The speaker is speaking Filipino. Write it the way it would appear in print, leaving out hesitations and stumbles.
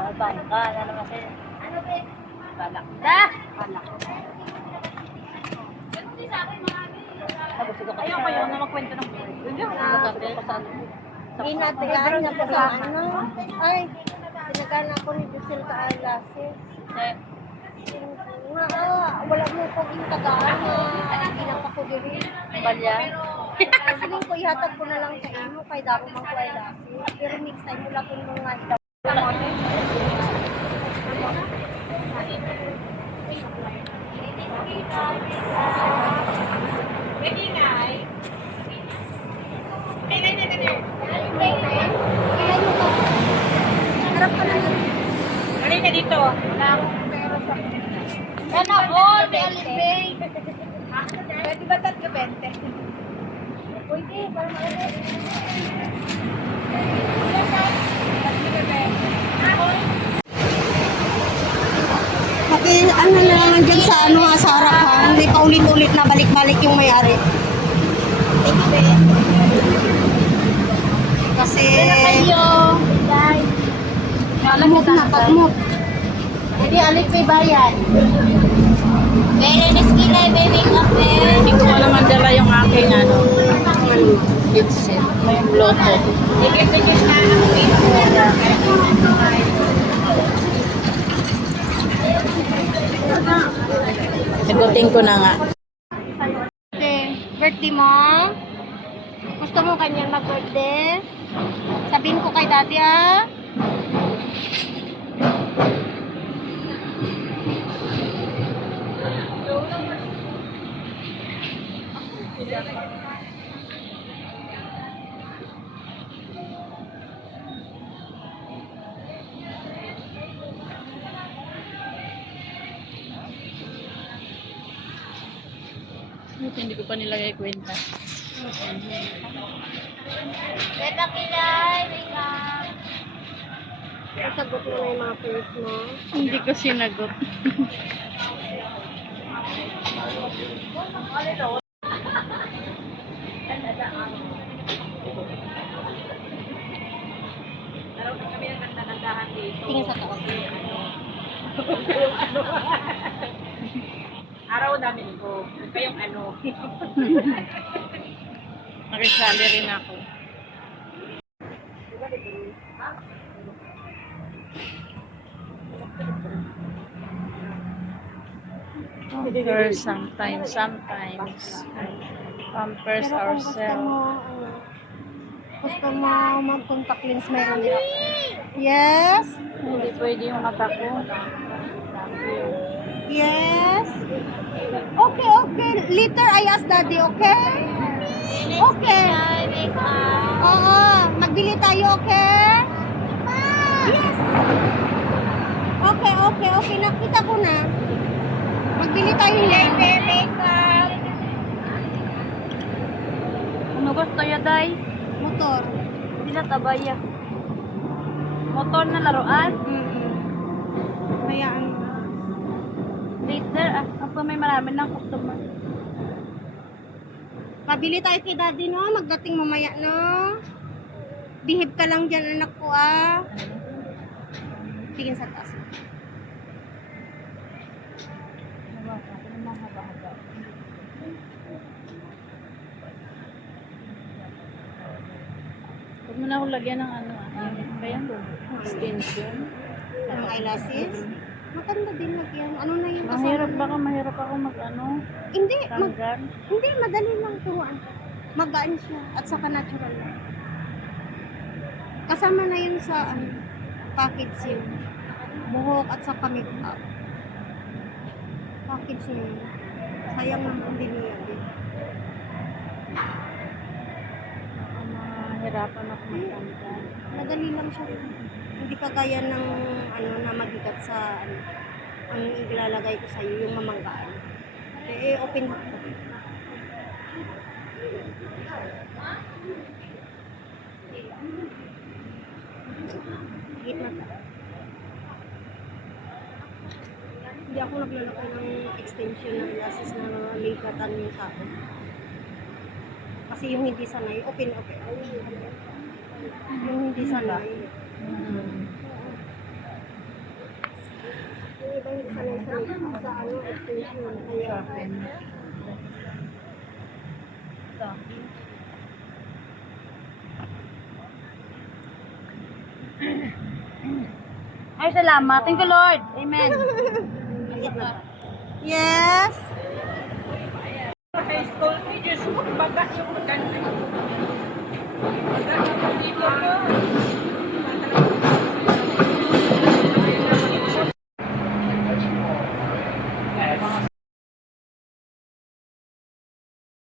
Bangka na naman sa'yo. Ano ba? Balak. Da! Balak. Ayaw kayo na magkwento ng buhay. Hindi ako magkakil pa sa ano. Hindi natigaan na po sa ano. Ay, tinagaan ako ni Lucille Kaalasis. Wala mo po yung tagaan na ginapa ko din. Balya. Kasi ko ihatag ko na lang sa inyo kay Daro mang Kaalasis. Pero next time wala ko mga ilaw. Harap ka na lang. Mali ka dito. Sana all, may alibay. Pwede ba tatlo 20? Pwede, para maalit. Pati ano na lang dyan sa ano nga sa harap ha, hindi pa ulit-ulit na balik-balik yung may-ari. Kasi alamok na pagmok. Hindi, alit may bayan. Very niskila, baby kape. Hindi ko naman dala yung aking ano. Headset. May Bluetooth. Ikit-ikit na ang Sagutin ko na nga. Birthday mo? Gusto mo kanyang mag-birthday? Sabihin ko kay daddy ah. Hindi ko pa nilagay kwenta. Beta kilay, makeup. Sagot mo na yung mga first mo. Hindi ko sinagot. Tingin sa taas. Araw namin ko. Kayong ano. Nakisali rin ako. Pampers sometimes. Pampers Pero kung ourselves. gusto mo mag-contact lens, meron din ako. Yes? Hindi pwede yung mata ko. Yes? Okay. Later I ask daddy, okay? Okay. Oo, magbili tayo, okay? Yes. Okay. Nakita ko na. Magbili tayo yan. Ano gusto ya, Day? Motor. Hindi na tabaya. Motor na laruan? Mayaan. Later, ako may marami ng customer. Pabili tayo kay daddy, no? Magdating mamaya, no? Behave ka lang dyan, anak ko, ah. Tingin sa taas. Huwag mo na ako lagyan ng ano, yung kaya mo, extension. Ang eyelashes. Maganda din lagyan. Ano na yung Mahirap ako mag ano, Hindi, tanggal. hindi, madali lang turuan. Magaan siya at saka natural lang. Kasama na yun sa package yun. Buhok at saka makeup. Package yun. Sayang naman din niya din. Mahirapan ako magtanggal. Madali lang siya. Hindi kagaya ng na mabigat sa ang ilalagay ko sa iyo yung mamanggaan. Open ko. Gitna ka. Hindi ako naglalagay ng extension ng glasses na ligatan yung tao. Kasi yung hindi sanay, open. Yung hindi sanay. hindi sanay-sanay sa ano, extension. Kaya, Ito. Ay, salamat. Thank you, Lord. Amen. yes! High school teachers, baga yung maganda.